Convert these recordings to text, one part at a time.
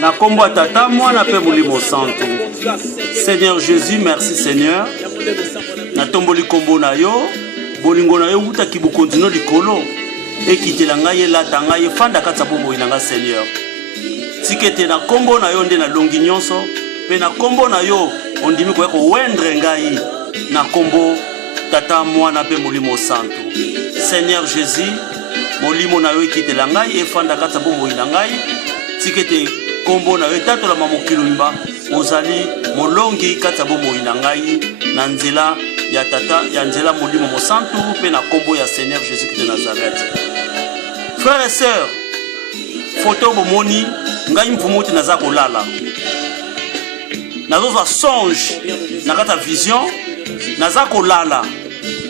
Na kombo tata mwana pe mulimo santo. Seigneur Jésus, merci Seigneur. Na tomboli kombo na yo, bolingo na yo uta ki bukonzino likolo. Ekitela ngai lata ngai fanda kata bombo inanga Seigneur. Tikete na kombo na yo nde na longi nyonso, pe na kombo na yo ondimi ko wendre ngai na kombo tata mwana pe mulimo santo. Seigneur Jésus, molimo na yo ekitela ngai efanda kata bombo inangai. Tikete kombo na yo tatola mamokilumba ozali molongi kata bombo inangai na nzela ya tata ya nzela molimo mosantu pe na kombo ya Seigneur Jésus de Nazareth. Frères et sœurs, photo bomoni ngai mfumuti naza kolala. Nazo za songe na kata vision naza kolala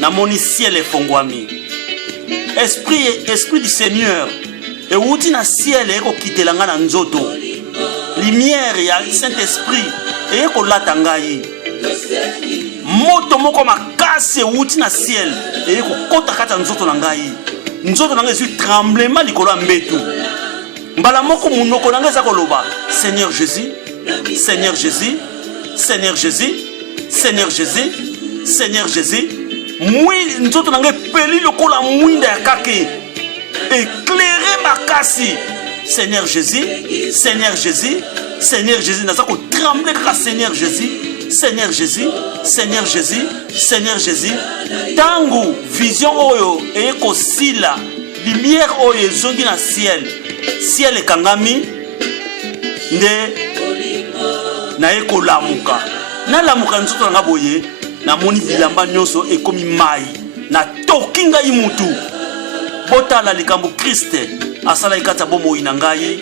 na moni ciel efongwami. Esprit du Seigneur et outi na ciel eko kitelanga na nzoto. Lumière ya Saint-Esprit eko lata ngai. Moto moko makase outi na ciel eko kota kata nzoto na ngai. Nzoto na ngai zui tremblement likolo mbetu. Mbala moko munoko na ngai za koloba. Seigneur Jésus, Seigneur Jésus, Seigneur Jésus, Seigneur Jésus, Seigneur Jésus. Mwi nzoto na ngai peli lokola mwinda ya kake. Éclairez ma kasi. Seigneur Jésus, Seigneur Jésus, Seigneur Jésus. Naza ko trembler ka Seigneur Jésus, Seigneur Jésus, Seigneur Jésus, Seigneur Jésus. Tangu vision oyo e ko sila lumière oyo zongi na ciel. Ciel ekangami nde na eko lamuka. Na lamuka nzoto nga boye na moni bilamba nyonso ekomi mai. Na tokinga imutu. Botala likambo Kriste asala ikata bomo inangai.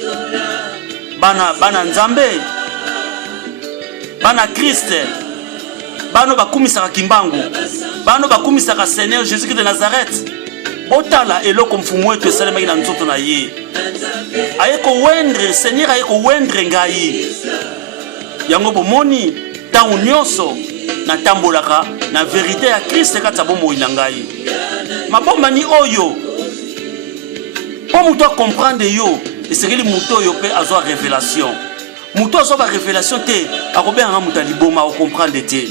Bana nzambe. Bana Kriste. Bano bakumisaka kimbangu. Bano bakumisaka Seigneur Jésus de Nazareth. Botala eloko mfumu wetu esalemaki na nzoto na ye. Ayeko wendre, Seigneur ayeko wendre ngai. Yango bomoni tangu nyonso na tambolaka na vérité ya Kriste kata bomo inangai. Mabomba ni oyo. Pour muto comprendre yo, et c'est que le muto yo pe azo révélation. Muto azo ba révélation te, akobe anga muta liboma o comprendre te.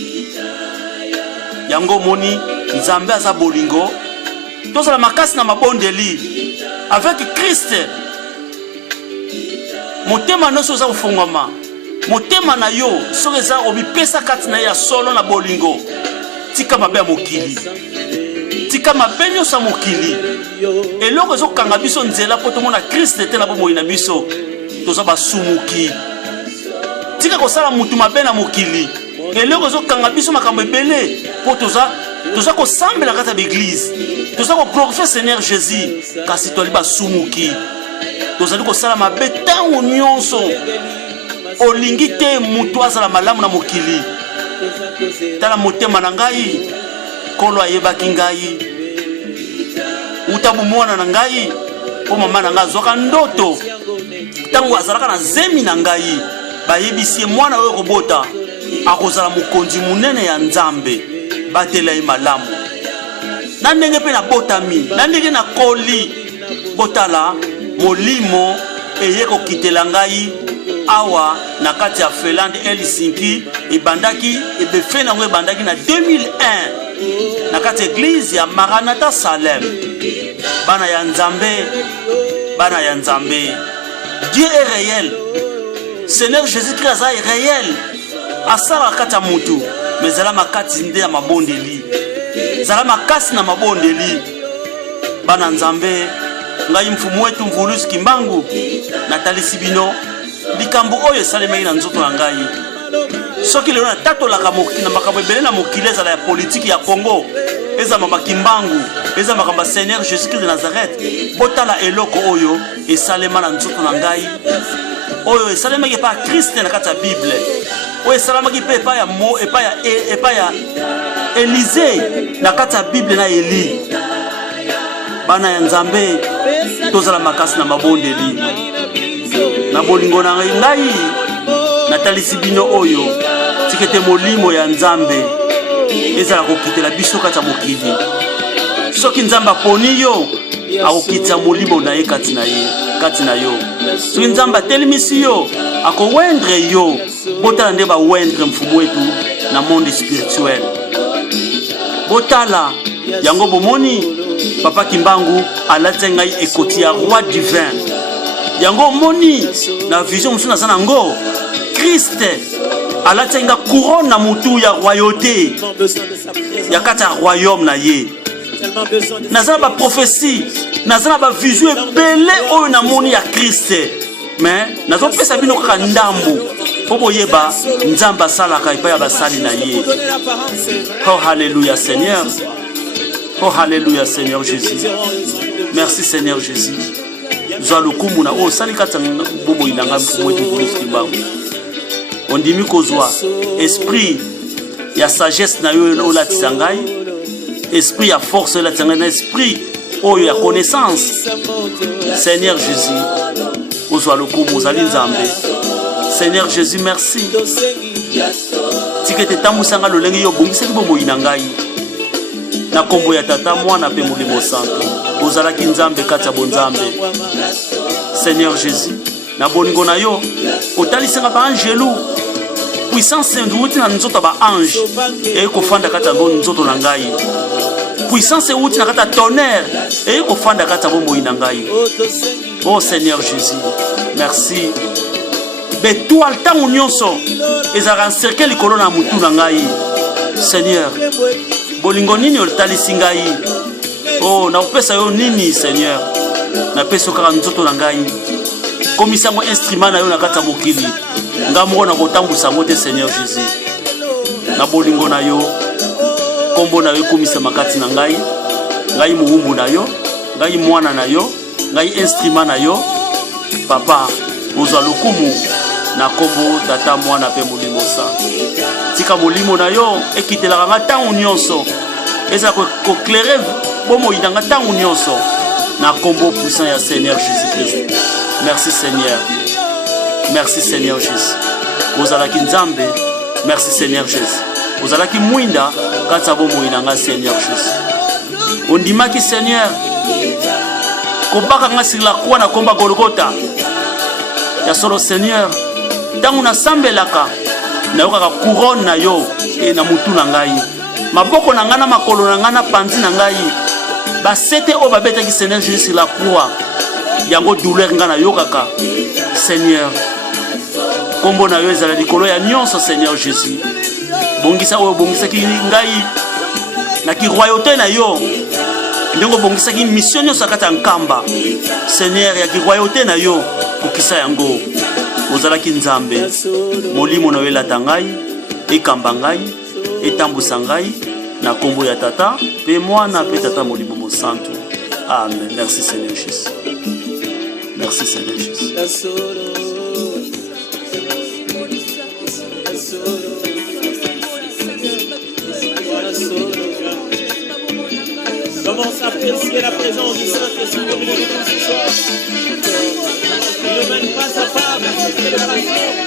Yango moni nzambe aza bolingo. Toza la makasi na mabondeli avec Christ. Motema noso za ufungama. Motema na yo so eza obipesa kati na ya solo na bolingo. Tika mabe ya mokili. Tika mabenyo sa mokili. Eloko zo kanga biso nzela po tomona Kriste te na bomo ina biso toza basumuki. Tika ko sala mutu mabe na mokili. Eloko zo kanga biso makambo ebele po toza ko sambela kata l'église. Toza ko glorifier Seigneur Jésus kasi toli basumuki. Toza ko sala mabe tango nyonso. Olingi te mutu azala malamu na mokili. Tala motema na ngai kolo ayebaki ngai. Utabu mwana na ngai po mama na ngai zoka ndoto tango azalaka na zemi na ngai bayebisi mwana oyo kobota akozala mukonzi munene ya nzambe batela ye malamu na ndenge pe na botami na ndenge na koli botala molimo eye kokitela ngai awa na kati ya Finlande Helsinki ebandaki ebefe nango ebandaki na 2001 na kati église ya Maranatha Salem. Bana ya nzambe, bana ya nzambe. Dieu est réel. Seigneur Jésus-Christ est réel. Asala kata mutu, mais zala makati nde ya mabondeli. Zala makasi na mabondeli. Bana nzambe, ngai mfumu wetu mvulusi kimbangu natalisi bino likambo oyo esalemaki na nzoto na ngai. Soki lelo na tatolaka na makambo ebele na mokili ezala ya politiki ya Congo, eza mabakimbangu, eza makambo Seigneur Jésus-Christ de Nazareth, botala eloko oyo esalema na nzoto na ngai. Oyo esalemaki pa Kriste na kati ya Bible. Oyo esalemaki pe epa ya Élisée na kati ya Bible na Eli. Bana ya nzambe tozala makasi na mabondeli. Na bolingo na ngai natalisi bino oyo tikete molimo ya nzambe ezala kokitela biso kati ya mokili. Soki nzambe aponi yo akokitisa molimo na ye kati na yo. Soki nzambe atelemisi yo akowendre yo. Botala nde bawendre mfumu wetu na monde spirituel. Botala yango bomoni papa Kimbangu alati ngai ekoti ya roi divin. Yango moni na vision musu naza nango Christ alati nga couronne na mutu ya royauté ya kati ya royaume na ye. Naza ba prophétie, naza ba vision ebele oyo na moni ya Christ. Mais nazo pesa bino kaka ndambu po boyeba nzamba salaka epai ya basali na ye. Oh hallelujah Seigneur. Oh hallelujah Seigneur Jésus. Merci Seigneur Jésus. Zwalukumu na o sali kata bobo inanga mfumu wetu Kimbangu. Ondimi kozwa esprit ya sagesse na yo olatisa ngai, esprit ya force olatisa ngai, na esprit oyo ya connaissance. Seigneur Jésus, ozwalukumu ozali nzambe. Seigneur Jésus, merci. Tikete tambusanga lolenge yo bongisaki bomoi na ngai. Na kombo ya tata mwana pe molimo santo. Ozalaki nzambe kati ya bonzambe. Seigneur Jésus, na boningo na yo otalisanga ba angelu. Puissance uti na nzoto ba ange e kofanda kati ya nzoto na ngai. Puissance uti na kati ya tonnerre e kofanda kati ya bomoi na ngai. Oh Seigneur Jésus, merci. Betoile tangu nyonso ezaka encercle likolo na mutu na ngai. Seigneur, bolingo nini otalisi ngai? Oh, na upesa yo nini Seigneur? Na pesa kaka nzoto na ngai. Komisa mo instrument na yo na kati ya mokili. Ngamoko na kotambusa ngote Seigneur Jésus. Na bolingo na yo, kombo na yo komisa makati na ngai. Ngai muumbu na yo, ngai mwana na yo, ngai instrument na yo. Papa, ozwa lokumu na kombo tata mwana pe molimo santo. Tika molimo na yo ekitelaka nga tangu nyonso. Eza ko clairer bomo idanga tangu nyonso na kombo puissant ya Seigneur Jésus-Christ. Merci Seigneur. Merci Seigneur Jésus. Ozalaki nzambe. Merci Seigneur Jésus. Ozalaki mwinda kata bomo idanga Seigneur Jésus. Ondimaki Seigneur. Kobaka nga sur la croix na komba Golgotha. Ya solo Seigneur. Tangu na sambelaka na yokaka couronne na yo e na mutu na ngai. Maboko na ngana makolo na ngana panzi na ngai. Basete o babetaki Seigneur Jésus sur la croix. Yango douleur ngana yokaka. Seigneur. Kombo na yo ezala likolo ya nyonso Seigneur Jésus. Bongisa o bongisa ki ngai na ki royauté na yo. Ndongo bongisa ki mission nyonso kata nkamba. Seigneur ya ki royauté na yo kokisa yango. Ozalaki nzambe. Molimo na yo elata ngai, ekamba ngai, etambusa ngai na kombo ya tata pe mwana pe tata molimo mosantu. Amen. Merci Seigneur Jésus. Merci Seigneur Jésus. Commence à apprécier la présence du Saint-Esprit ce soir. Il ne mène pas sa femme à cette célébration.